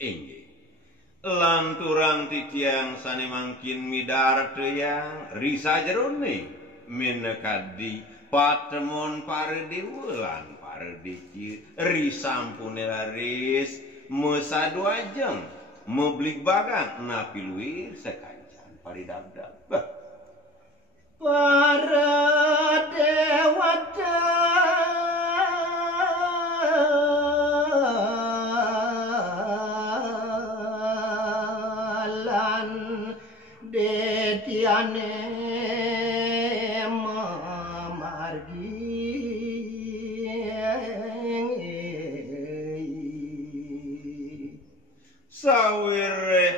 Inggih lanturang titiang sane mangkin midar teyang risa jerone minekadi patemon paredi wulan paredi risampune laris mesa 2 jam meblik bagang napi luir sekancan paridagdag para dewata lan detiane sawire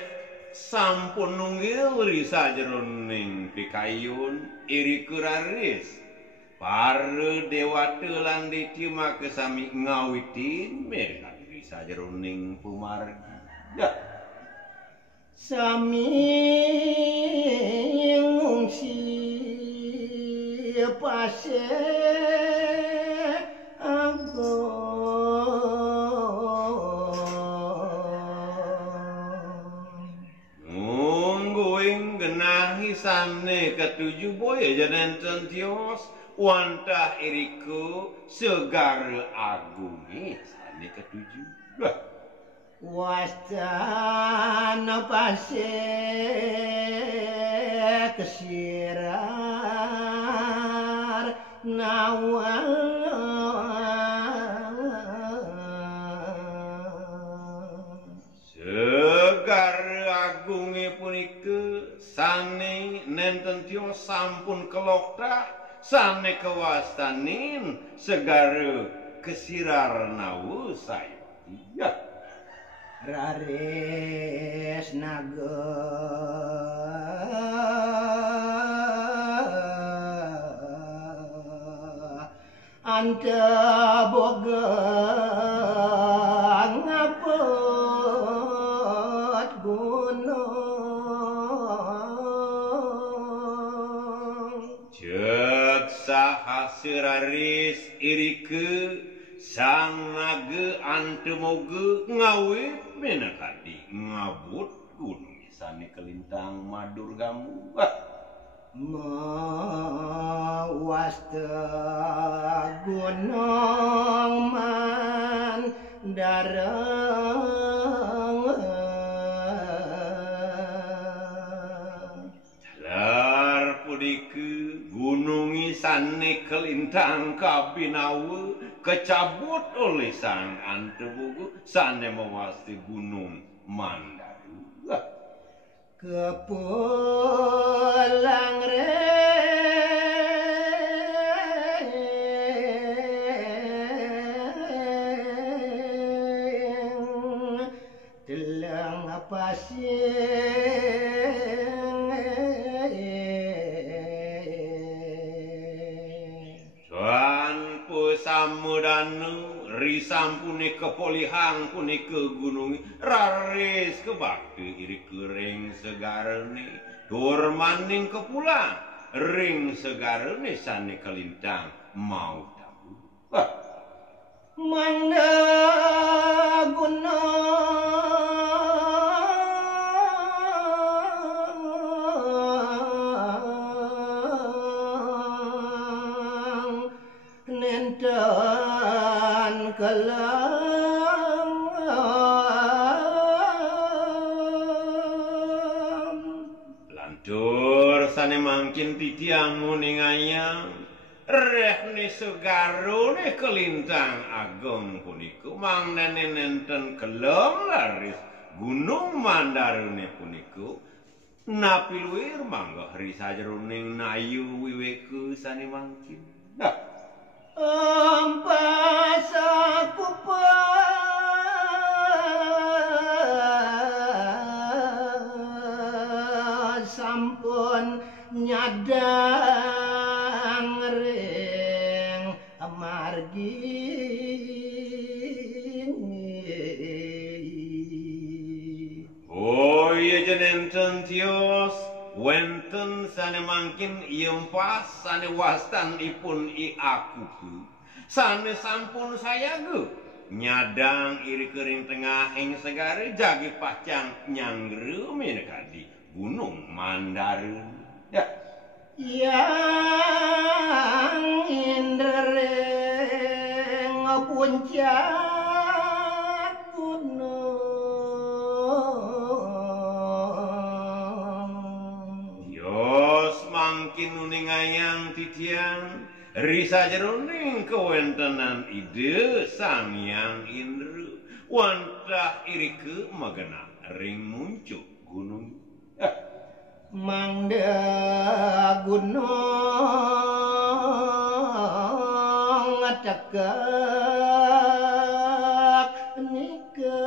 sampun nunggil risa jeroning pikayun iri kuraris para dewata lan ditima kesami ngawitin mereka risa jeroning pumargi ya sami ngungsi pase sane ketujuh boya janen tentios wantah iriku segar agungi sane ketujuh wastana pase kesirar nawang segar agungi punike sane nenten tio sampun kelokta sane kewastanin segara kesirar nawu saya iya rares naga anta boga ngapot gunung cek saha siraris irike sang naga ante moge ngawit menakadi ngabut gunung sane kelintang madur gamu mawasta gunung man darang dalar pudike gunungi sane kelintang kabinawe kecabut oleh sang antebugu sane mewasti gunung Mandaru kepulang reng telang pasien soan pusamudanu risampune kepolihang pune ke gunung raris ke bakti iri kering segarane tur maning ke pulang ring segarane sane kelintang mau tahu mangda gunung nenten kelam lantur sane mangkin titiang muningayang rehne segarone kelintang agung puniku mangnene nenten kelem laris gunung Mandarune puniku napi luwir mangga risa jeroning nayu wiweku sane mangkin ampas aku sampun nyadang ring amargi oh iya jenenten tios wenten sane mangkin yempas sane wastan ipun I aku sane sampun saya ge nyadang iri kering tengah ing segare jagi pacang nyanggreumin kadi Gunung Mandareun ya yang indreng puncak gunung yos mangkin uning ayang titiang risa jeroning kewentenan ide Sang Hyang Indra wantah irike magena ring muncul gunung mangda gunung cekak nika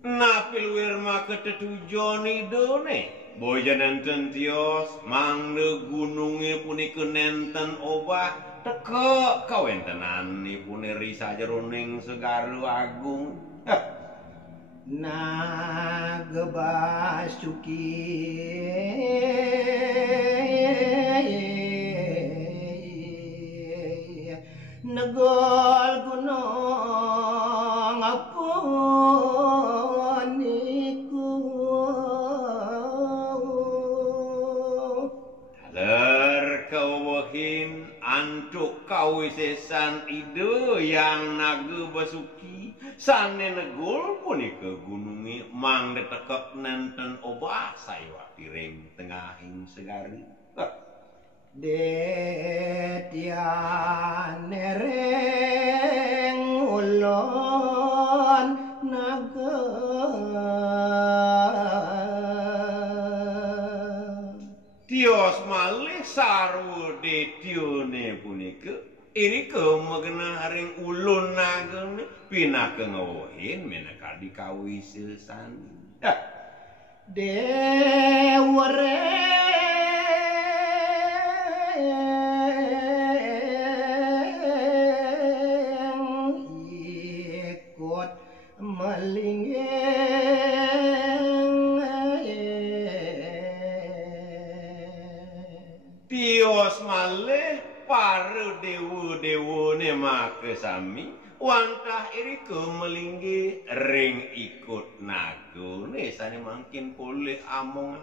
napil wirma ketetujon idone boja nenten tios mangda gununge punika nenten obah teka kawentenan ipune risa jeroning Segaru Agung Nagebasuki negol gunung apuniku daler kawehin antuk kawisesan ide yang nagebasuki sane negul punika gununge mangda tekek nenten obah saywa piring tengahing segari Detya nereng ulon naga tios malih sarwa detyone punika irike magena ring ulun nagane pinake ngawohin menakadi kawisesan dewere ikut melinggeng tios malih para dewa-dewone make sami wantah irike melinggi ring ikut nagone sane mangkin pulih among